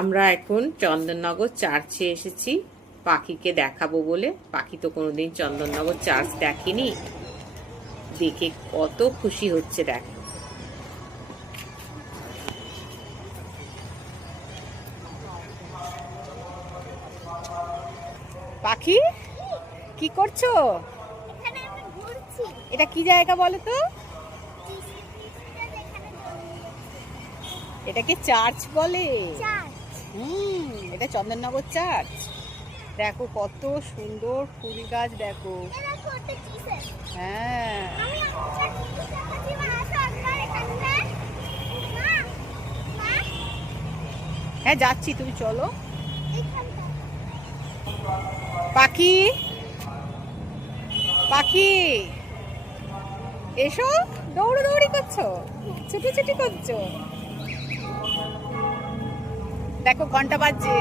আমরা এখন চন্দননগর চার্চে এসেছি পাখিকে দেখাবো বলে। পাখি তো কোনোদিন চন্দননগর চার্চ দেখেনি, দেখে কত খুশি হচ্ছে দেখ। পাখি কি করছো? এটা কি জায়গা বলো তো? এটাকে চার্চ বলে। এটা চন্দননগর চার্চ। দেখো কত সুন্দর ফুল গাছ, দেখো। হ্যাঁ হ্যাঁ যাচ্ছি, তুমি চলো। পাখি পাখি এসো, দৌড়ি করছো, ছুটি করছো। দেখো ঘন্টা বাজছে।